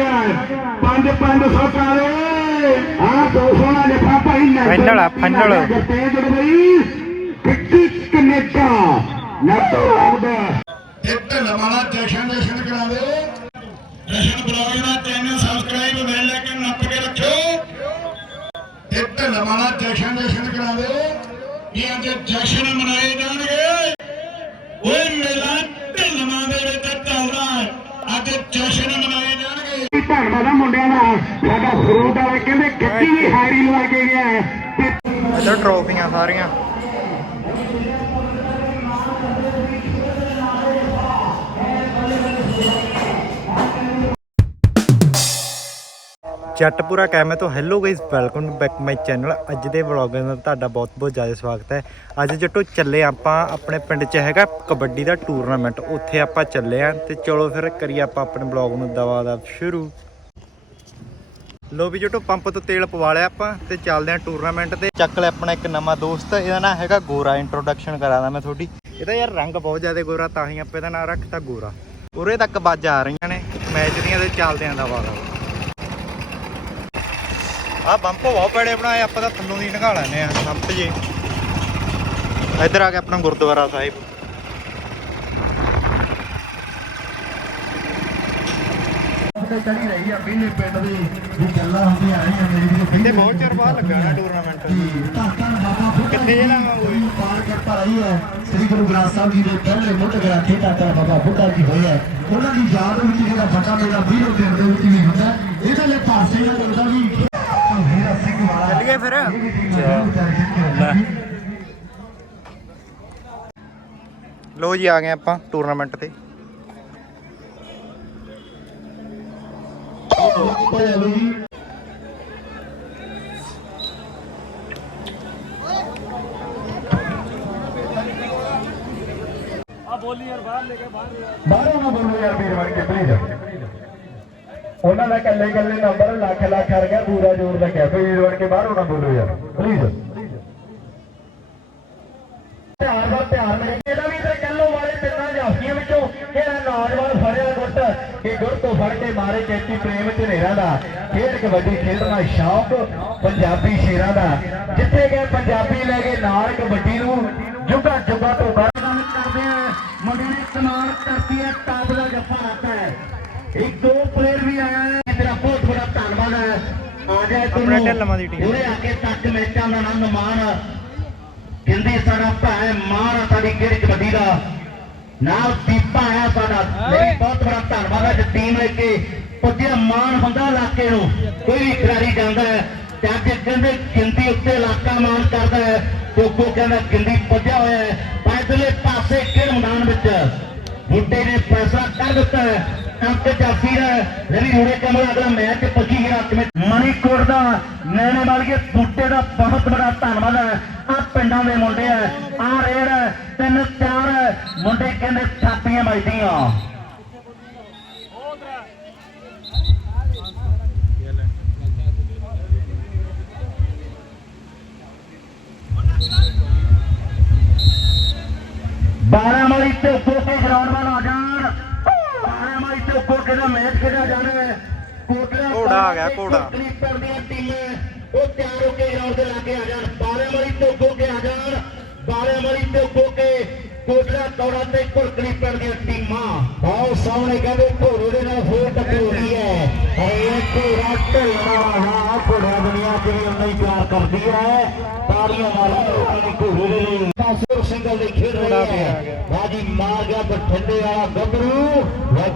ਗਿਆ ਪੰਜ ਪੰਜ ਸੌ ਕਾਲੇ ਆ 200 ਦਾ ਲਿਖਾ ਭਾਈ ਨਾ ਫਾਈਨਲ ਆ, ਫਾਈਨਲ। ਤੇਜ ਬਈ ਕਿੱਕੀ ਕਨੇਡਾ। ਨੱਤੋ ਆਉਂਦਾ ਇੱਕ ਲਵਾਲਾ ਜਸ਼ਨ ਜਸ਼ਨ ਕਰਾ ਦੇ ਜਸ਼ਨ ਬਲੌਗ ਦਾ ਚੈਨਲ ਸਬਸਕ੍ਰਾਈਬ ਵੇਲ ਲੈ ਕੇ ਨੱਪ ਕੇ ਰੱਖਿਓ। ਇੱਕ ਲਵਾਲਾ ਜਸ਼ਨ ਜਸ਼ਨ ਕਰਾ ਦੇ ਇਹ ਅੱਜ ਜਸ਼ਨ ਮਨਾਏ ਜਾਣਗੇ। ਓਏ ਮੇਲਾ ਢਲਵਾਂ ਦੇ ਵਿੱਚ ਚੱਲਦਾ ਹੈ। ਅੱਜ ਜਸ਼ਨ ਮਨਾਏ ਜਾਣਗੇ ਧੰਨਵਾਦ ਆ ਮੁੰਡਿਆਂ ਦਾ। ਸਾਡਾ ਫਰੂਟ ਵਾਲਾ ਕਹਿੰਦੇ ਕੱਟੀ ਵੀ ਹਾਰੀ ਲਵਾ ਕੇ ਗਿਆ। ਹੈ ਟਰੋਫੀਆਂ ਸਾਰੀਆਂ। ਜੱਟਪੁਰਾ ਕੈਮੇ ਤੋਂ hello guys welcome back my channel ਅੱਜ ਦੇ ਵਲੌਗ ਦਾ ਤੁਹਾਡਾ ਬਹੁਤ ਬਹੁਤ ਜ਼ਿਆਦਾ ਸਵਾਗਤ ਹੈ। ਅੱਜ ਜੱਟੋ ਚੱਲੇ ਆਪਾਂ ਆਪਣੇ ਪਿੰਡ 'ਚ ਹੈਗਾ ਕਬੱਡੀ ਦਾ ਟੂਰਨਾਮੈਂਟ ਉੱਥੇ ਆਪਾਂ ਚੱਲੇ ਆਂ ਤੇ ਚਲੋ ਫਿਰ ਕਰੀਏ ਆਪਾਂ ਆਪਣੇ ਵਲੌਗ ਨੂੰ ਦਵਾ ਦਾ ਸ਼ੁਰੂ। ਲੋ ਵੀ ਜੱਟੋ, ਪੰਪ ਤੋਂ ਤੇਲ ਪਵਾ ਲਿਆ ਆਪਾਂ ਤੇ ਚੱਲਦੇ ਆਂ ਟੂਰਨਾਮੈਂਟ ਤੇ। ਚੱਕ ਲਿਆ ਆਪਣਾ ਇੱਕ ਨਵਾਂ ਦੋਸਤ, ਇਹਦਾ ਨਾਂ ਹੈਗਾ ਗੋਰਾ। ਇੰਟਰੋਡਕਸ਼ਨ ਕਰਾਦਾ ਮੈਂ ਤੁਹਾਡੀ। ਇਹਦਾ ਯਾਰ ਰੰਗ ਬਹੁਤ ਜ਼ਿਆਦਾ ਗੋਰਾ, ਤਾਂ ਹੀ ਆਪਾਂ ਇਹਦਾ ਨਾਂ ਰੱਖਤਾ ਗੋਰਾ। ਉਰੇ ਤੱਕ ਬਾਜਾਂ ਆ ਰਹੀਆਂ ਨੇ ਮੈਚ ਦੀਆਂ ਤੇ ਚੱਲਦੇ ਆਂ ਦਵਾ ਦਾ ਆ ਬੰਪ ਬਹੁਤ ਬੜੇ ਬਣਾਏ ਆਪਾਂ ਤਾਂ ਥੱਲੋਂ ਦੀ ਨਿਕਾਲ ਲੈਨੇ ਆ ਸੰਪ ਜੇ। ਇੱਧਰ ਆ ਗਿਆ ਆਪਣਾ ਗੁਰਦੁਆਰਾ ਸਾਹਿਬ। ਚੜੀ ਰਹੀ ਆ ਬਿਨੇ ਪਿੰਡ ਦੀ ਵੀ ਗੱਲਾਂ ਹੁੰਦੀਆਂ ਆਈਆਂ ਮੇਰੀ ਵੀ ਕਹਿੰਦੇ ਬਹੁਤ ਚਿਰ ਬਾਅਦ ਲੱਗਾ ਨਾ ਟੂਰਨਾਮੈਂਟ ਧੰਨ ਬਾਬਾ ਕਿੱਥੇ ਜੇ ਲਾਵਾਂ ਓਏ ਪਾਰ ਕਰਤਾ ਰਹੀ ਹੈ? ਸ੍ਰੀ ਗੁਰੂ ਗ੍ਰੰਥ ਸਾਹਿਬ ਜੀ ਦੇ ਪਹਿਲੇ ਮੁੱਢ ਗ੍ਰੰਥੀ ਧੰਨ ਬਾਬਾ ਬੁੱਢਾ ਜੀ ਹੋਏ ਹੈ ਉਹਨਾਂ ਦੀ ਯਾਦ ਵਿੱਚ ਜਿਹੜਾ ਫਟਾ ਮੇਲਾ 20 ਨੂੰ ਦਿਨ ਦੇ ਵਿੱਚ ਵੀ ਹੁੰਦਾ ਇਹਦੇ ਲਈ ਪਾਸੇ ਦਾ ਲੱਗਦਾ ਵੀ ਚੱਲੀਏ ਫਿਰ? ਲੈ। ਲੋ ਜੀ, ਆ ਗਏ ਆਪਾਂ ਟੂਰਨਾਮੈਂਟ ਤੇ। ਬਾਹਰੋਂ ਨਾ ਬੋਲੋ ਯਾਰ ਵੀਰ ਬਣ ਕੇ ਪਲੀਜ਼ ਉਹਨਾਂ ਦਾ ਕੱਲੇ ਕੱਲੇ ਨੰਬਰ ਲੱਖ ਲੱਖ ਕਰ ਗਿਆ ਪੂਰਾ ਜ਼ੋਰ ਦਾ ਕਹਿ ਵੀਰ ਬਣ ਕੇ ਬਾਹਰੋਂ ਨਾ ਬੋਲੋ ਯਾਰ ਪਲੀਜ਼ ਪਿਆਰ ਦਾ ਪਿਆਰ ਨਹੀਂ, ਇਹਦਾ ਵੀ ਤੇ ਕੱਲੋ ਵਾਲੇ ਪਿੰਡਾਂ ਜਾਫੀਆਂ ਵਿੱਚੋਂ। ਜਿਹੜਾ ਨੌਜਵਾਨ ਫੜਿਆ ਗੁੱਟ, ਕਿ ਗੁੱਟ ਤੋਂ ਫੜ ਕੇ ਮਾਰੇ ਕੈਤੀ ਪ੍ਰੇਮ ਝਨੇਰਾ ਦਾ। ਖੇਡ ਕਬੱਡੀ ਖੇਡਣਾ ਸ਼ੌਕ ਪੰਜਾਬੀ ਸ਼ੇਰਾਂ ਦਾ। ਜਿੱਥੇ ਗਏ ਪੰਜਾਬੀ ਲੈ ਕੇ ਨਾਲ ਕਬੱਡੀ ਨੂੰ। ਜੁਗਾ ਜੁਗਾ ਤੋਂ ਬਾਅਦ ਕਰਦੇ ਆ। ਮੁੰਡੇ ਨੇ ਕਮਾਲ ਕਰਤੀ ਹੈ ਟੱਬ ਦਾ ਜੱਫਾ ਰੱਖਦਾ ਹੈ ਇੱਕ ਦੋ ਪਲੇਅਰ ਵੀ ਆਇਆ ਹੈ ਤੇਰਾ ਬਹੁਤ ਬੜਾ ਧੰਨਵਾਦ ਹੈ ਆ ਜਾ ਆਪਣੇ ਢਿੱਲਵਾਂ ਦੀ ਟੀਮ। ਉਰੇ ਆ ਕੇ ਤੱਕ ਮੈਚਾਂ ਦਾ ਆਨੰਦ ਮਾਣ ਕਹਿੰਦੇ ਸਾਡਾ ਭੈ ਮਾਣ ਸਾਡੀ ਕਿਹੜੀ ਕਬੱਡੀ ਦਾ। ਨਾਲ ਦੀਪਾ ਆਇਆ ਸਾਡਾ। ਮੇਰੀ ਬਹੁਤ ਬੜਾ ਧੰਨਵਾਦ ਹੈ ਟੀਮ ਲੈ ਕੇ ਪੁੱਜਿਆ ਮਾਣ ਹੁੰਦਾ ਇਲਾਕੇ ਨੂੰ। ਕੋਈ ਵੀ ਖਿਡਾਰੀ ਜਾਂਦਾ ਹੈ ਤੇ ਅੱਜ ਕਹਿੰਦੇ ਗਿਣਤੀ ਉੱਤੇ ਇਲਾਕਾ ਮਾਣ ਕਰਦਾ ਹੈ। ਕੋਕੋ ਕਹਿੰਦਾ ਗਿਣਤੀ ਪੁੱਜਿਆ ਹੋਇਆ ਹੈ। ਪੈਦਲੇ ਪਾਸੇ ਖੇਡ ਮੈਦਾਨ ਵਿੱਚ ਬੁੱਢੇ ਨੇ ਫੈਸਲਾ ਕਰ ਦਿੱਤਾ ਹੈ। ਅੰਕ ਜਾਫੀ ਦਾ ਰਵੀ ਹੁਣੇ ਕਮਲ ਅਗਲਾ ਮੈਚ 25000 ਕਿਵੇਂ ਮਣੀਕੋਟ ਦਾ ਨੈਣੇ ਵਾਲੀਏ ਬੁੱਢੇ ਦਾ ਬਹੁਤ ਬੜਾ ਧੰਨਵਾਦ ਹੈ। ਆ ਪਿੰਡਾਂ ਦੇ ਮੁੰਡੇ ਆ ਆ ਰੇੜ ਤਿੰਨ ਚਾਰ ਹੈ, ਮੁੰਡੇ ਕਹਿੰਦੇ ਛਾਤੀਆਂ ਵੱਜਦੀਆਂ। ਬਾਰਾਮਲੀ ਤੇ ਕੋਕੇ ਗਰਾਊਂਡ ਵਾਲਾ ਆ ਜਾਣ ਬਾਰਾਮਲੀ ਤੇ ਕੋਕੇ ਦਾ ਮੈਚ ਖੇਡਿਆ ਜਾਣਾ ਹੈ। ਕੋਟਲਾ ਘੋੜਾ ਆ ਗਿਆ, ਘੋੜਾ। ਕਰੀਪਰ ਦੀਆਂ ਟੀਮਾਂ ਉਹ ਤਿਆਰ ਹੋ ਕੇ ਗਰਾਊਂਡ ਦੇ ਲਾਗੇ ਆ ਜਾਣ। ਬਾਰਾਮਲੀ ਤੇ ਕੋਕੇ ਆ ਜਾਣ। ਬਾਰਾਮਲੀ ਤੇ ਕੋਕੇ ਕੋਟਲਾ ਕੌੜਾ ਤੇ ਕੁਰਕਰੀ ਪਿੰਡ ਦੀਆਂ ਟੀਮਾਂ। ਆਓ ਸਾਹਮਣੇ ਕਹਿੰਦੇ ਘੋੜੇ ਦੇ ਨਾਲ ਹੋਰ ਟਕਰਾਉਣੀ ਹੈ। ਇਹ ਘੋੜਾ ਢਲਣਾ ਹਾਂ ਘੋੜਾ ਦੁਨੀਆ ਤੇ ਨਹੀਂ ਪਿਆਰ ਕਰਦੀ ਹੈ। ਤਾੜੀਆਂ ਮਾਰੋ ਲੋਕਾਂ ਨੇ ਘੋੜੇ ਦੇ ਲਈ ਸਿੰਗਲ ਦੇ ਖੇਡ ਰਹੇ ਹੈ। ਬਾਜੀ ਮਾਰ ਗਿਆ ਬਠਿੰਡੇ ਵਾਲਾ ਗੱਭਰੂ।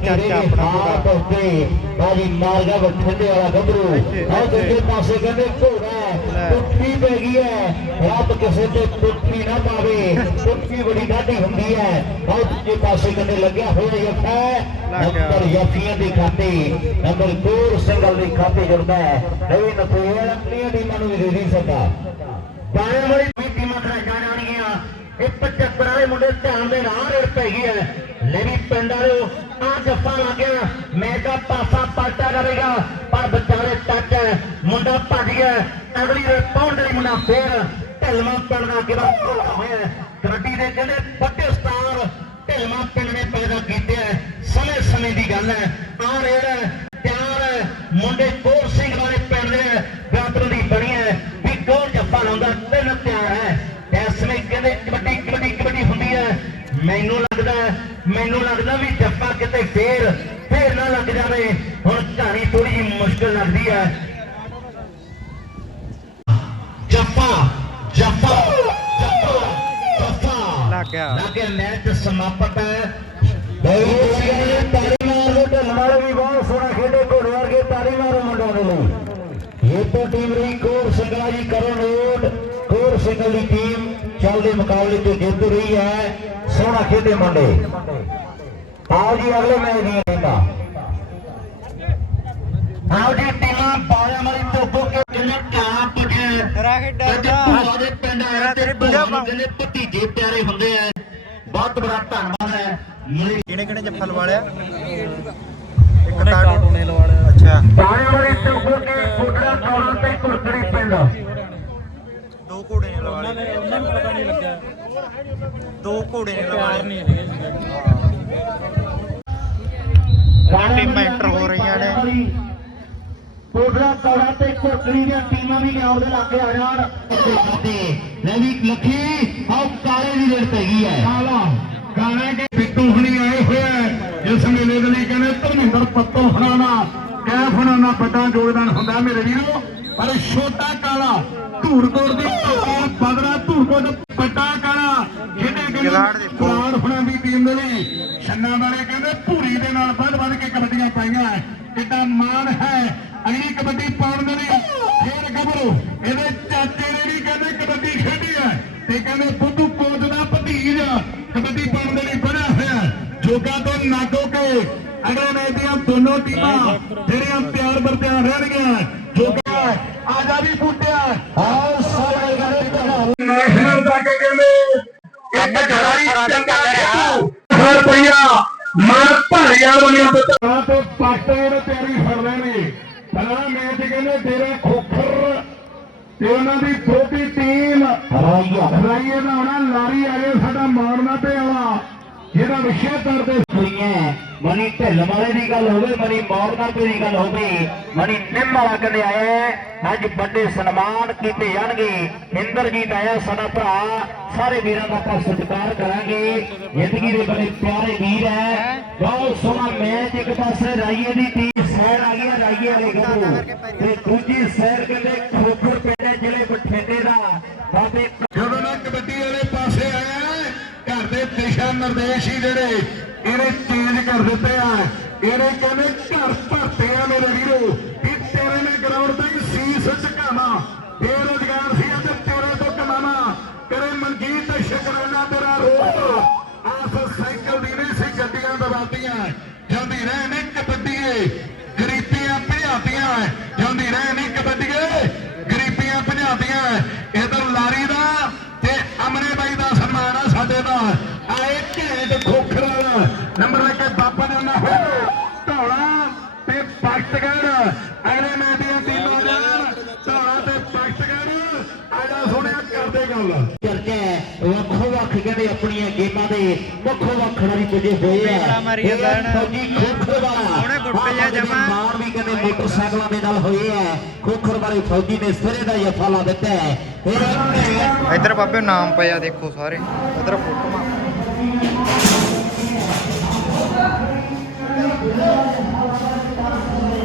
ਚਾਚਾ ਆਪਣਾ। ਉੱਤੇ ਬਾਜੀ ਮਾਰ ਗਿਆ ਬਠਿੰਡੇ ਵਾਲਾ ਗੱਭਰੂ। ਆਹ। ਦੂਜੇ ਪਾਸੇ ਕਹਿੰਦੇ ਘੋੜਾ ਪੁੱਠੀ ਪੈ ਗਈ ਹੈ। ਰੱਬ ਕਿਸੇ ਤੇ ਪੁੱਠੀ ਨਾ ਪਾਵੇ। ਪੁੱਠੀ ਬੜੀ ਗਾਢੀ ਹੁੰਦੀ ਹੈ। ਆਹ ਦੂਜੇ ਪਾਸੇ ਕਹਿੰਦੇ ਲੱਗਿਆ ਹੋਇਆ ਯਫਾ। ਨੰਬਰ ਯਫੀਆਂ ਦੇ ਖਾਤੇ। ਨੰਬਰ ਗੋਰ ਸਿੰਗਲ ਦੇ ਖਾਤੇ ਜੁੜਦਾ ਹੈ। ਨਵੀਂ ਨਤੀਜਾ ਆਪਣੀਆਂ ਟੀਮਾਂ ਨੂੰ ਵੀ ਦੇ ਨਹੀਂ ਸਕਦਾ ਬਾਰੇ ਵਾਲੀ ਟੀਮਾਂ ਖੜਾਈਆਂ ਜਾਣਗੀਆਂ। ਇਹ 75 ਵਾਲੇ ਮੁੰਡੇ ਧਿਆਨ ਦੇ ਨਾਲ ਰੇਡ ਪੈ ਗਈ ਹੈ। ਲੈਵੀ ਪਿੰਡ ਵਾਲਿਓ, ਆ ਜੱਫਾ ਲੱਗ ਗਿਆ ਮੈਂ ਤਾਂ ਪਾਸਾ ਪਲਟਾ ਕਰੇਗਾ, ਪਰ ਵਿਚਾਰੇ ਟੱਚ ਹੈ। ਮੁੰਡਾ ਭੱਜ ਗਿਆ। ਅਗਲੀ ਦੇ ਪਹੁੰਚ ਲਈ ਮੁੰਡਾ ਫੇਰ ਢਲਮਾ ਪਿੰਡ ਦਾ ਕਿਹੜਾ ਹੋਇਆ। ਹੈ। ਦੇ ਕਹਿੰਦੇ ਵੱਡੇ ਸਟਾਰ ਢਲਮਾ ਪਿੰਡ ਨੇ ਪੈਦਾ ਕੀਤੇ ਹੈ ਸਮੇਂ ਸਮੇਂ ਦੀ ਗੱਲ ਹੈ। ਆ ਰੇਡ ਹੈ, ਤਿਆਰ ਹੈ। ਮੁੰਡੇ ਕੋਰ ਸਿੰਘ ਵਾਲੇ ਪਿੰਡ ਦੇ ਬਰਾਬਰ ਦੀ ਬਣੀ ਹੈ ਵੀ ਕੋਰ ਜੱਫਾ ਲਾਉਂਦਾ, ਤਿੰਨ ਤਿਆਰ ਹੈ। ਇਸ ਵਿੱਚ ਕਹਿੰਦੇ ਕਬੱਡੀ ਕਬੱਡੀ ਕਬੱਡੀ ਹੁੰਦੀ ਹੈ। ਮੈਨੂੰ ਲੱਗਦਾ ਮੈਨੂੰ ਲੱਗਦਾ ਵੀ ਜੱਫਾ ਕਿਤੇ ਫੇਰ ਫੇਰ ਨਾ ਲੱਗ ਜਾਵੇ। ਹੁਣ ਕਹਾਣੀ ਥੋੜੀ ਜਿਹੀ ਮੁਸ਼ਕਲ ਲੱਗਦੀ ਹੈ। ਜੱਫਾ ਜੱਫਾ ਜੱਫਾ ਲੱਗ ਗਿਆ। ਲੱਗ ਗਿਆ ਮੈਚ ਸਮਾਪਤ ਹੈ। ਬਹੁਤ ਮਾਰ ਵਾਲੇ ਵੀ ਬਹੁਤ ਸੋਹਣਾ ਖੇਡੇ ਘੋੜੇ ਵਰਗੇ ਤਾੜੀ ਮਾਰੋ ਮੁੰਡਿਆਂ ਦੇ ਲਈ। ਇਹ ਤੋਂ ਟੀਮ ਰਹੀ ਕੋਰ ਸਿੰਘਲਾ ਜੀ ਕਰੋ ਨੋਟ ਕੋਰ ਸਿੰਘਲ ਦੀ ਟੀਮ ਚੱਲਦੇ ਮੁਕਾਬਲੇ ਤੋਂ ਜਿੱਤ ਰਹੀ ਹੈ। ਸੋਹਣਾ ਖੇਡੇ ਮੁੰਡੇ। ਆਓ ਜੀ ਅਗਲੇ ਮੈਚ ਦੀਆਂ ਟੀਮਾਂ ਆਓ ਜੀ ਟੀਮਾਂ ਬਾਲਿਆਂ ਵਾਲੀ ਧੋਖੋ ਕੇ ਕਿੰਨੇ ਕਾਲਾ ਪਟਿਆ ਤੇਰਾ ਖੇਡ ਦੇ ਪਿੰਡ ਆਇਆ ਤੇਰਾ ਪਾਉਂ ਕਹਿੰਦੇ ਭਤੀਜੇ ਪਿਆਰੇ ਹੁੰਦੇ ਆ। ਬਹੁਤ ਬੜਾ ਧੰਨਵਾਦ ਹੈ। ਮੇਰੀ ਕਿਹੜੇ ਕਿਹੜੇ ਜੱਫਾ ਲਵਾ ਲਿਆ? ਇੱਕ ਕਾਰਟੂਨ ਨੇ ਲਵਾ ਲਿਆ। ਅੱਛਾ। ਬਾਲਿਆਂ ਵਾਲੀ ਧੋਖੋ ਕੇ ਕੋਟੜਾ ਦੋ ਘੋੜੇ ਨੇ ਲਵਾ ਲਏ। ਉਹਨਾਂ ਨੂੰ ਪਤਾ ਨਹੀਂ ਲੱਗਿਆ। ਦੋ ਘੋੜੇ ਨੇ ਲਵਾ ਲਏ। ਹੁਣ ਟੀਮਾਂ enter ਹੋ ਰਹੀਆਂ ਨੇ। ਕੋਟੜਾ ਕੌੜਾ ਤੇ ਕੁਰਕੜੀ ਦੀਆਂ ਟੀਮਾਂ ਵੀ ਗਰਾਊਂਡ ਦੇ ਲਾਗੇ ਆ ਜਾਣ। ਲੈ ਵੀ ਲੱਖੀ ਆਹ ਕਾਲੇ ਦੀ ਰੇਡ ਪੈ ਗਈ ਹੈ। ਕਾਲਾ ਕਾਲੇ ਕੇ ਬਿੱਟੂ ਹਣੀ ਆਏ ਹੋਇਆ ਜਿਸ ਮੇਲੇ ਦੇ ਲਈ ਕਹਿੰਦੇ ਧਰਮਿੰਦਰ ਪੱਤੋ ਹਣਾਣਾ ਕੈਫ ਹਣਾਣਾ ਵੱਡਾ ਯੋਗਦਾਨ ਹੁੰਦਾ ਮੇਰੇ ਵੀਰੋ। ਪਰ ਛੋਟਾ ਕਾਲਾ ਧੂੜਕੋਟ ਦੀ ਧੌਣ ਬਦਰਾ ਧੂੜਕੋਟ ਵੱਡਾ ਕਾਲਾ। ਜਿਹਨੇ ਗਿਲਾੜ ਦੇ ਫੌਜ। ਗਿਲਾੜ ਹੁਣਾਂ ਦੀ ਟੀਮ ਦੇ ਲਈ ਛੰਨਾ ਵਾਲੇ ਕਹਿੰਦੇ ਭੂਰੀ ਦੇ ਨਾਲ ਵੱਧ ਵੱਧ ਕੇ ਕਬੱਡੀਆਂ ਪਾਈਆਂ। ਕਿੱਡਾ ਮਾਣ ਹੈ। ਅਗਲੀ ਕਬੱਡੀ ਪਾਉਣ ਦੇ ਲਈ ਫੇਰ ਗੱਭਰੂ। ਇਹਦੇ ਚਾਚੇ ਨੇ ਵੀ ਕਹਿੰਦੇ ਕਬੱਡੀ ਖੇਡੀ ਹੈ। ਤੇ ਕਹਿੰਦੇ ਬੁੱਧੂ ਕੋਚ ਦਾ ਭਤੀਜ ਕਬੱਡੀ ਪਾਉਣ ਦੇ ਲਈ ਬਣਿਆ ਹੋਇਆ। ਹੈ। ਜੋਗਾ ਤੋਂ ਨਾਗੋ ਕੇ ਅਗਲੇ ਮੈਚ ਦੀਆਂ ਦੋਨੋਂ ਟੀਮਾਂ ਜਿਹੜੀਆਂ ਪਿਆਰ ਵਰਤਿਆ ਰਹਿਣਗੀਆਂ ਜੋਗਾ ਆਜਾ ਵੀ ਫੁੱਟਿਆ ਆਓ ਸਾਰੇ ਗਲੇ ਕਢਾਓ ਨੈਸ਼ਨਲ ਦਾ ਕੇ ਕਹਿੰਦੇ ਇੱਕ ਖੜਾਈ ਚੰਗਾ ਰਿਹਾ ਰੁਪਈਆ ਮਨ ਭਾਰੀਆਂ ਵਾਲੀਆਂ ਬਤਾਂ ਤੇ ਪਾਟੇ ਨੇ ਤਿਆਰੀ ਫੜ ਲੈਣੀ ਪਹਿਲਾ ਮੈਚ ਕਹਿੰਦੇ ਤੇਰਾ ਖੋਖਰ ਤੇ ਉਹਨਾਂ ਦੀ ਛੋਟੀ ਟੀਮ ਰਾਈਏ ਦਾ ਆਉਣਾ ਲਾਰੀ ਆ ਗਿਆ ਸਾਡਾ ਮਾਰਨਾ ਤੇ ਆਵਾ ਵਿਸ਼ੇ ਕਰਦੇ ਹੋਈਆਂ ਮਨੀ ਢਿੱਲ ਵਾਲੇ ਦੀ ਗੱਲ ਹੋਵੇ ਮਨੀ ਮੌਰਨਾ ਦੀ ਗੱਲ ਹੋਵੇ ਮਨੀ ਨਿੰਮ ਵਾਲਾ ਕਹਿੰਦੇ ਆਇਆ। ਅੱਜ ਵੱਡੇ ਸਨਮਾਨ ਕੀਤੇ ਜਾਣਗੇ। ਇੰਦਰਜੀਤ ਆਇਆ ਸਾਡਾ ਭਰਾ ਸਾਰੇ ਵੀਰਾਂ ਦਾ ਆਪਾਂ ਸਤਿਕਾਰ ਕਰਾਂਗੇ। ਜ਼ਿੰਦਗੀ ਦੇ ਬੜੇ ਪਿਆਰੇ ਵੀਰ ਹੈ। ਬਹੁਤ ਸੋਹਣਾ ਮੈਚ ਇੱਕ ਪਾਸੇ ਰਾਈਏ ਦੀ ਟੀਮ ਸੈਰ ਆ ਗਈ ਹੈ ਰਾਈਏ ਵਾਲੇ ਗੱਭਰੂ ਤੇ ਦੂਜੀ ਸੈਰ ਕਹਿੰਦੇ ਖੋਖਰ ਪਿੰਡ ਹੈ ਜ਼ਿਲ੍ਹੇ ਬਠਿੰਡੇ ਦਾ। ਬਾਬੇ ਜਦੋਂ ਮੈਂ ਕਬੱਡੀ ਵਾਲੇ ਪਾਸੇ ਆਇਆ ਦਿਸ਼ਾ ਨਿਰਦੇਸ਼ ਹੀ ਜਿਹੜੇ ਇਹਨੇ ਚੇਂਜ ਕਰ ਦਿੱਤੇ ਆ। ਇਹਨੇ ਕਹਿੰਦੇ ਘਰ ਭਰਤੇ ਆ ਮੇਰੇ ਵੀਰੋ ਇਹ ਤੇਰੇ ਨੇ ਗਰਾਊਂਡ ਤੇ ਸੀਸ ਝੁਕਾਵਾਂ। ਬੇਰੁਜ਼ਗਾਰ ਸੀ ਅੱਜ ਤੇਰੇ ਤੋਂ ਕਮਾਵਾਂ। ਕਰੇ ਮਨਜੀਤ ਸ਼ੁਕਰਾਨਾ ਤੇਰਾ ਰੋਹ। ਆਸ ਸਾਈਕਲ ਦੀ ਨਹੀਂ ਸੀ, ਗੱਡੀਆਂ ਦਬਾਤੀਆਂ। ਜਾਂਦੀ ਰਹੇ ਨੇ ਕਬੱਡੀਏ ਗਰੀਬੀਆਂ ਭਜਾਤੀਆਂ। ਜਾਂਦੀ ਰਹੇ ਨੇ ਕਬੱਡੀਏ ਗਰੀਬੀਆਂ ਭਜਾਤੀਆਂ। ਇਧਰ ਲਾਰੀ ਦਾ ਤੇ ਅਮਰੇ ਬਾਈ ਦਾ ਸਨਮਾਨ ਆ ਸਾਡੇ ਦਾ ਕਹਿੰਦੇ ਆਪਣੀਆਂ ਗੇਮਾਂ ਦੇ ਵੱਖੋ ਵੱਖ ਖਿਡਾਰੀ ਪੁੱਜੇ ਹੋਏ ਆ। ਮਾਰੀ। ਫੌਜੀ ਖੋਖਰ ਵਾਲਾ। ਉਹਨੇ ਗੁੱਟੇ ਆਹ ਜਮਾਂ। ਮਾਰ ਵੀ ਕਹਿੰਦੇ ਮੋਟਰਸਾਈਕਲਾਂ ਦੇ ਨਾਲ ਹੋਏ ਆ। ਖੋਖਰ ਵਾਲੇ ਫੌਜੀ ਨੇ ਸਿਰੇ ਦਾ ਜੱਫਾ ਲਾ ਦਿੱਤਾ ਹੈ। ਫਿਰ ਇੱਧਰ ਬਾਬੇ ਨਾਮ ਪਿਆ ਦੇਖੋ ਸਾਰੇ। ਇੱਧਰ ਫੋਟੋਆਂ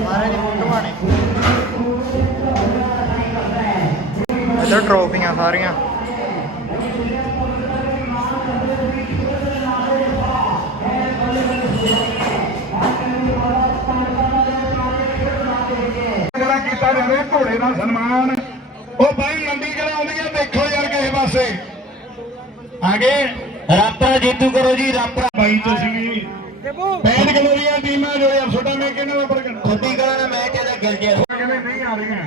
ਸਾਰੇ ਦੀ ਫੋਟੋਆਂ ਨੇ ਇੱਧਰ ਟਰੋਫੀਆਂ ਸਾਰੀਆਂ। ਘੋੜੇ ਦਾ ਸਨਮਾਨ। ਉਹ ਬਾਈ ਮੰਡੀ ਜਿਹੜਾ ਆਉਂਦੀ ਹੈ ਦੇਖੋ ਯਾਰ ਕਿਸੇ ਪਾਸੇ। ਆਗੇ ਰਾਪਰਾ ਜੇਤੂ ਕਰੋ ਜੀ ਰਾਪਰਾ ਬਾਈ ਚ ਸੀਗੀ ਬੈਂਡ ਕਲੋਰੀਆਂ ਟੀਮਾਂ ਜੋ ਯਾਰ ਛੋਟਾ ਮੈਂ ਕਿਹਨਾਂ ਦਾ ਪਰ ਖੁੱਡੀ ਕਰਾਂ ਦਾ ਮੈਚ ਇਹਦਾ ਗਿਲ ਗਿਆ ਕਹਿੰਦੇ ਨਹੀਂ ਆ ਰਹੀਆਂ।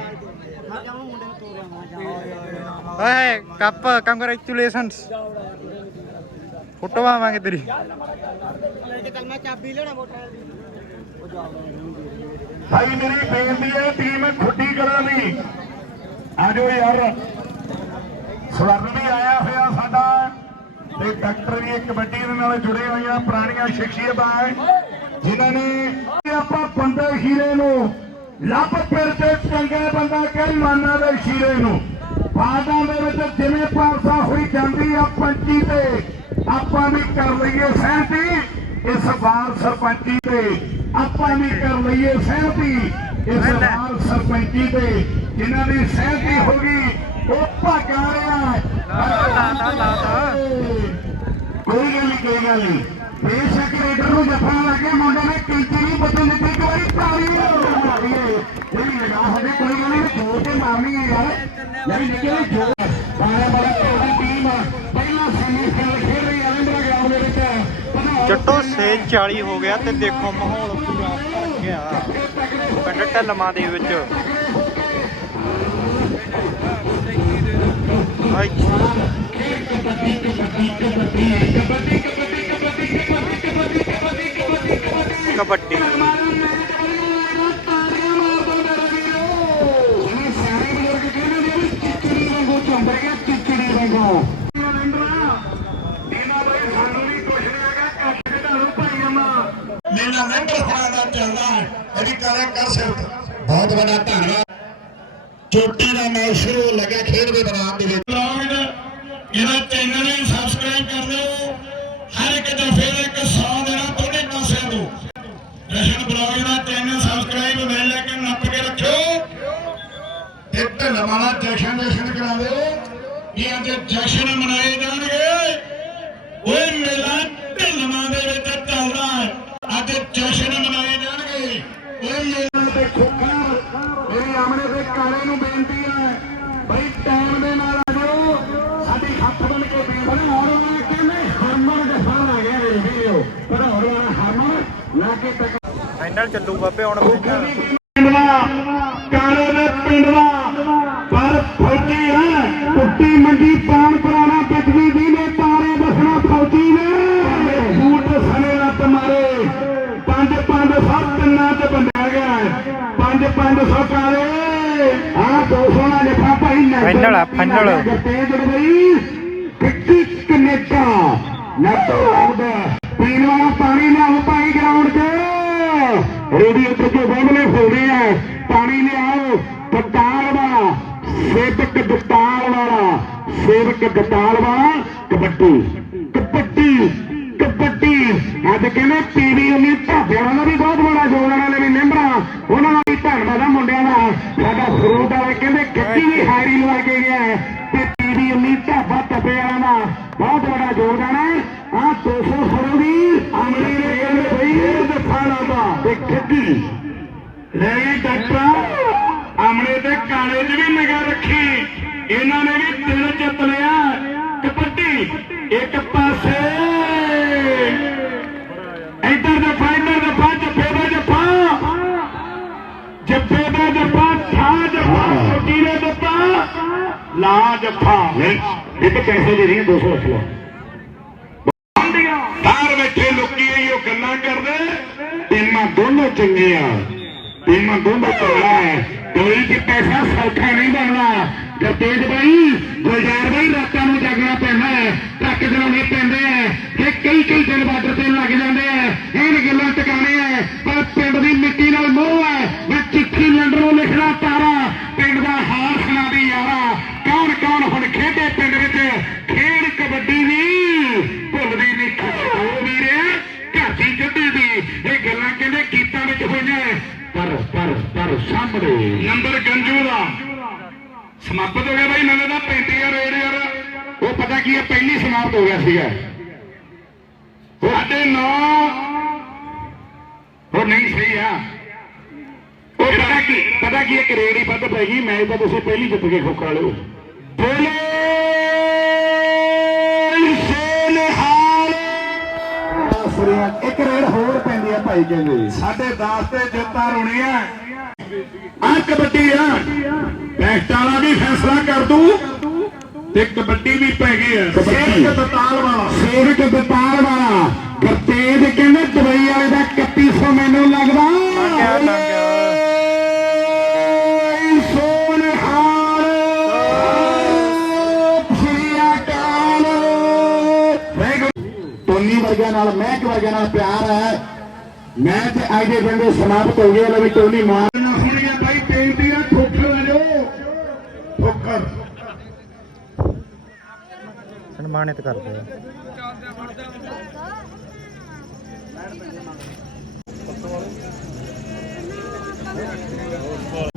ਓਏ ਕੱਪ ਕੰਗ੍ਰੈਚੁਲੇਸ਼ਨਸ ਫੋਟੋ ਆਵਾਂਗੇ ਤੇਰੀ। ਭਾਈ, ਮੇਰੀ ਬੇਨਤੀ ਹੈ ਟੀਮ ਖੁੱਡੀ ਕਰਾਂ ਦੀ। ਆਜੋ ਯਾਰ। ਸਵਰਨ ਵੀ ਆਇਆ ਹੋਇਆ ਸਾਡਾ। ਤੇ ਡਾਕਟਰ ਵੀ ਕਬੱਡੀ ਦੇ ਨਾਲ ਜੁੜੇ ਹੋਈਆਂ ਪੁਰਾਣੀਆਂ ਸ਼ਖਸੀਅਤਾਂ ਜਿਨ੍ਹਾਂ ਨੇ ਆਪਾਂ ਬੰਦੇ ਹੀਰੇ ਨੂੰ ਲੱਭ ਫਿਰ ਤੇ ਚੰਗਾ ਬੰਦਾ ਕਹਿ ਮਾਨਾ ਦੇ ਸ਼ੀਰੇ ਨੂੰ। ਬਾਦਾਂ ਦੇ ਵਿੱਚ ਜਿਵੇਂ ਪਾਸਾ ਹੋਈ ਜਾਂਦੀ ਆ ਪੰਚੀ ਤੇ, ਆਪਾਂ ਵੀ ਕਰ ਲਈਏ ਸਹਿਮਤੀ। ਇਸ ਵਾਰ ਸਰਪੰਚੀ ਤੇ ਆਪਾਂ ਵੀ ਕਰ ਲਈਏ ਸਹਿਮਤੀ। ਇਸ ਵਾਰ ਸਰਪੰਚੀ ਤੇ ਜਿਨ੍ਹਾਂ ਦੀ ਸਹਿਮਤੀ ਹੋ ਗਈ ਉਹ ਭਾਗਾ ਰਿਹਾ ਲਾਤਾ, ਲਾਤਾ। ਕੋਈ ਗੱਲ ਨਹੀਂ ਕੋਈ ਗੱਲ ਨਹੀਂ। ਬੇਸ਼ੱਕ ਰੇਡਰ ਨੂੰ ਜਫਾ ਲੱਗੇ ਮੁੰਡੇ ਨੇ ਕਿੰਚੀ ਨਹੀਂ ਬਦਲ ਦਿੱਤੀ ਇੱਕ ਵਾਰੀ ਤਾਲੀ ਮਾਰੀਏ ਇਹ ਲਗਾ ਸਾਡੇ ਕੋਈ ਗੱਲ ਨਹੀਂ ਜੋਰ ਤੇ ਮਾਰਨੀ ਹੈ ਯਾਰ। ਯਾਰ ਨਿਕਲੇ ਜੋਰ 6:40 ਹੋ ਗਿਆ ਤੇ ਦੇਖੋ ਮਾਹੌਲ ਪੂਰਾ ਭਰ ਗਿਆ। ਪਿੰਡ ਢਲਮਾ ਦੇ ਵਿੱਚ। ਹਾਈ ਕਬੱਡੀ ਕਬੱਡੀ। ਵੱਡਾ ਧੰਨਵਾਦ ਚੋਟੀ ਦਾ ਮੈਚ ਸ਼ੁਰੂ ਲੱਗਾ ਖੇਡ ਦੇ ਮੈਦਾਨ ਦੇ ਵਿੱਚ। ਇਹਦਾ ਚੈਨਲ ਨੂੰ ਸਬਸਕ੍ਰਾਈਬ ਕਰ ਲਿਓ। ਹਰ ਇੱਕ ਦਫੇ ਦਾ ਇੱਕ 100 ਦੇਣਾ ਦੋਨੇ ਪਾਸਿਆਂ ਤੋਂ। ਰਸ਼ਨ ਬਲੌਗ ਦਾ ਚੈਨਲ ਸਬਸਕ੍ਰਾਈਬ ਵੇਲ ਲੈ ਕੇ ਨੱਪ ਕੇ ਰੱਖਿਓ। ਤੇ ਢਲਵਾਲਾ ਜਸ਼ਨ ਜਸ਼ਨ ਕਰਾ ਦਿਓ ਇਹ ਅੱਜ ਜਸ਼ਨ ਮਨਾਏ ਜਾਣਗੇ। ਓਏ ਮੇਲਾ ਢਲਵਾਂ ਦੇ ਵਿੱਚ ਚੱਲਦਾ ਹੈ ਅੱਜ ਜਸ਼ਨ ਮਨਾਏ ਜਾਣਗੇ ਓਏ ਮੇਲਾ ਤੇ ਖੋਖਾ ਇਹ ਆਮਣੇ ਦੇ ਕਾਲੇ ਨੂੰ ਬੇਨਤੀ ਹੈ ਬਈ ਟਾਈਮ ਦੇ ਨਾਲ ਆ ਜਾਓ ਸਾਡੀ ਹੱਥ ਬਣ ਕੇ ਬੇਨਤੀ ਬਣਾਉਣ ਵਾਲਾ ਕਹਿੰਦੇ ਹਰਮਨ ਦੇ ਸਾਹ ਆ ਗਿਆ ਇਹ ਵੀਡੀਓ ਬਣਾਉਣ ਵਾਲਾ ਹਰਮਨ ਲਾ ਕੇ ਤੱਕ ਫਾਈਨਲ ਚੱਲੂ ਬਾਬੇ ਹੁਣ ਕਾਲੇ ਦੇ ਪਿੰਡਵਾ ਪਰ ਫੌਜੀ ਹੈ ਕੁੱਟੀ ਮੰਡੀ ਪਾਣ ਪੁਰਾਣਾ ਪਿਛਲੀ ਦੀ ਨੇ ਤਾਰੇ ਦੱਸਣਾ ਫੌਜੀ ਨੇ ਬੂਟ ਸਨੇ ਲੱਤ ਮਾਰੇ ਪੰਜ ਪੰਜ ਸੱਤ ਤਿੰਨਾਂ ਚ ਬੰਦਿਆ ਗਿਆ। ਪੰਜ ਪੰਜ ਸੌ ਕਾਲੇ ਆ 200 ਨਾਲ ਲਿਖਾ ਭਾਈ। ਤੇਜ ਬਈ ਕਿੱਕੀ ਕਨੇਡਾ ਨੈਟ ਕਬੱਡੀ ਕਬੱਡੀ ਕਬੱਡੀ। ਅੱਜ ਕਹਿੰਦੇ ਟੀਵੀ ਉਨੀ ਢਾਬਿਆਂ ਦਾ ਵੀ ਬਹੁਤ ਬੜਾ ਜੋੜਨ ਵਾਲੇ ਵੀ ਮੈਂਬਰਾਂ, ਉਹਨਾਂ ਦਾ ਵੀ ਧੰਨਵਾਦ ਆ ਮੁੰਡਿਆਂ ਦਾ। ਸਾਡਾ ਫਰੂਟ ਵਾਲੇ ਕਹਿੰਦੇ ਗੱਡੀ ਵੀ ਹਾਰੀ ਲਵਾ ਕੇ ਗਿਆ। ਇੱਕ ਪਾਸੇ ਇੱਧਰ ਦੇ ਫਾਈਨਲ ਦੇ ਪਾ ਜੱਫੇ ਦਾ ਜੱਫਾ ਜੱਫੇ ਦਾ ਜੱਫਾ ਠਾ ਜੱਫਾ ਛੋਟੀ ਦਾ ਜੱਫਾ ਲਾ ਜੱਫਾ ਇੱਕ ਪੈਸੇ ਦੇ ਰਹੀ 200 ਰੱਖ ਲਓ ਬਾਹਰ ਬੈਠੇ ਲੋਕੀ ਇਹੋ ਗੱਲਾਂ ਕਰਦੇ ਟੀਮਾਂ ਦੋਨੋਂ ਚੰਗੀਆਂ ਟੀਮਾਂ ਦੋਨੋਂ ਚੰਗਾ ਹੈ ਕੋਈ ਕਿ ਪੈਸਾ ਸੌਖਾ ਨਹੀਂ ਬਣਨਾ ਤੇ ਤੇਜ ਬਾਈ ਗੁਲਜ਼ਾਰ ਬਾਈ ਰਾਤਾਂ ਨੂੰ ਜਾਗਣਾ ਪੈਂਦਾ ਹੈ। ਟੱਕ ਚਲਾਉਣੇ ਪੈਂਦੇ ਆ ਕਿ ਕਈ ਕਈ ਦਿਨ ਬਾਰਡਰ ਤੇ ਲੱਗ ਜਾਂਦੇ ਆ ਇਹ ਗੱਲਾਂ ਟਿਕਾਣੇ ਆ ਪਰ ਉਹ ਨਹੀਂ ਸਹੀ ਆ। ਉਹ ਪਤਾ ਕੀ ਪਤਾ ਕੀ ਇੱਕ ਰੇਡ ਹੀ ਵੱਧ ਪੈ ਗਈ ਮੈਂ ਤਾਂ ਤੁਸੀਂ ਪਹਿਲੀ ਜਿੱਤ ਕੇ ਖੋਖਾ ਲਿਓ। ਬੋਲੇ ਇੱਕ ਰੇਡ ਹੋਰ ਪੈਂਦੀ ਆ ਭਾਈ ਕਹਿੰਦੇ। ਸਾਡੇ 10 ਤੇ ਜਿੱਤਾਂ ਰੁਣੀਆਂ ਆ। ਕਬੱਡੀ ਆ। ਪੈਕਟ ਵਾਲਾ ਵੀ ਫੈਸਲਾ ਕਰ ਦੂ ਤੇ ਕਬੱਡੀ ਵੀ ਪੈ ਗਈ ਆ। ਸੇਵਕ ਦਤਾਲ ਵਾਲਾ। ਸੇਵਕ ਦਤਾਲ ਵਾਲਾ। ਕਰਤੇਜ ਕਹਿੰਦੇ ਦੁਬਈ ਵਾਲੇ ਦਾ 3100 ਮੈਨੂੰ ਲੱਗਦਾ। ਅਕਾਲ। ਵਾਹਿਗੁਰੂ ਟੋਨੀ ਵਰਗਿਆਂ ਨਾਲ ਮਹਿਕ ਵਰਗਿਆਂ ਨਾਲ ਪਿਆਰ ਹੈ। ਮੈਚ ਅੱਜ ਦੇ ਦਿਨ ਦੇ ਸਮਾਪਤ ਹੋ ਗਏ ਉਹਦੇ ਵਿੱਚ ਟੋਨੀ ਮਾਰ। ਹੋਣੀ ਹੈ ਭਾਈ ਬੇਨਤੀ ਹੈ ਠੋਕਰ ਲੈ ਜਾਓ। ਠੋਕਰ। ਸਨਮਾਨਿਤ ਕਰਦੇ ਆ।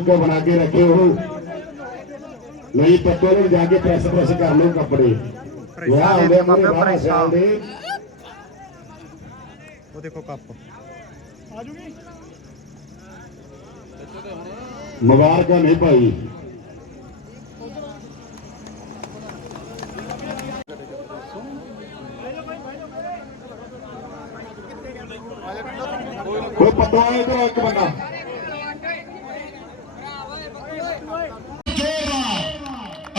को बना के रखे हो। नहीं पत्तों जाके प्रेस प्रेस कर लो कपड़े। मतलब वो देखो कप। मुबारक नहीं भाई। ਦੇ ਉਹ ਇਧਰ ਇੱਕ ਬੰਦਾ।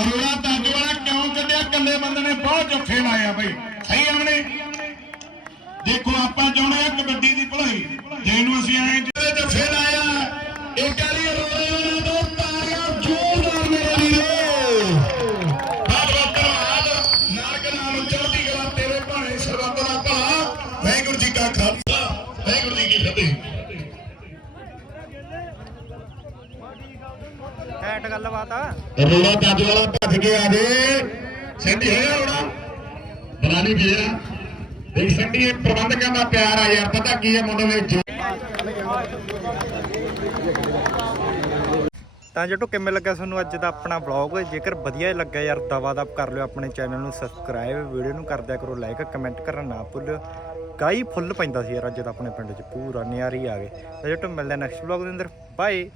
ਅਰੋੜਾ ਤਾਜ ਵਾਲਾ ਕਿਉਂ ਕੱਢਿਆ? ਕੱਲੇ ਬੰਦੇ ਨੇ ਬਹੁਤ ਜੱਫੇ ਲਾਇਆ ਬਈ। ਸਹੀ ਆਮਨੇ ਦੇਖੋ, ਆਪਾਂ ਚਾਹੁੰਦੇ ਆ ਕਬੱਡੀ ਦੀ ਭਲਾਈ। ਜਿਹਨੂੰ ਅਸੀਂ ਐਂ ਜਿਹੜੇ ਜੱਫੇ ਲਾਇਆ ਇਹ ਕਾਲੀ ਗੱਲਬਾਤ ਆ ਰੋਲਾ ਕੱਜ ਵਾਲਾ ਭੱਜ ਕੇ ਆ ਜੇ। ਸੈਂਡੀ ਹੋਇਆ ਹੋਣਾ ਬਰਾਨੀ ਗਿਆ ਦੇਖ ਸੈਂਡੀ ਇਹ ਪ੍ਰਬੰਧਕਾਂ ਦਾ ਪਿਆਰ ਆ ਯਾਰ ਪਤਾ ਕੀ ਹੈ ਮੁੰਡੇ ਵਿੱਚ ਤਾਂ ਜਟੋ ਕਿਵੇਂ ਲੱਗਾ ਤੁਹਾਨੂੰ ਅੱਜ ਦਾ ਆਪਣਾ ਵਲੌਗ ਜੇਕਰ ਵਧੀਆ ਲੱਗਾ ਯਾਰ ਦਵਾ ਦਬ ਕਰ ਲਿਓ ਆਪਣੇ ਚੈਨਲ ਨੂੰ ਸਬਸਕ੍ਰਾਈਬ ਵੀਡੀਓ ਨੂੰ ਕਰ ਦਿਆ ਕਰੋ ਲਾਈਕ ਕਮੈਂਟ ਕਰਨਾ ਨਾ ਭੁੱਲਿਓ। ਗਾਈ ਫੁੱਲ ਪੈਂਦਾ ਸੀ ਯਾਰ ਅੱਜ ਦਾ ਆਪਣੇ ਪਿੰਡ 'ਚ ਪੂਰਾ ਨਿਆਰੀ ਆ ਗਏ। ਤਾਂ ਜਟੋ ਮਿਲਦੇ ਨੈਕਸਟ ਵਲੌਗ ਦੇ ਅੰਦਰ ਬਾਏ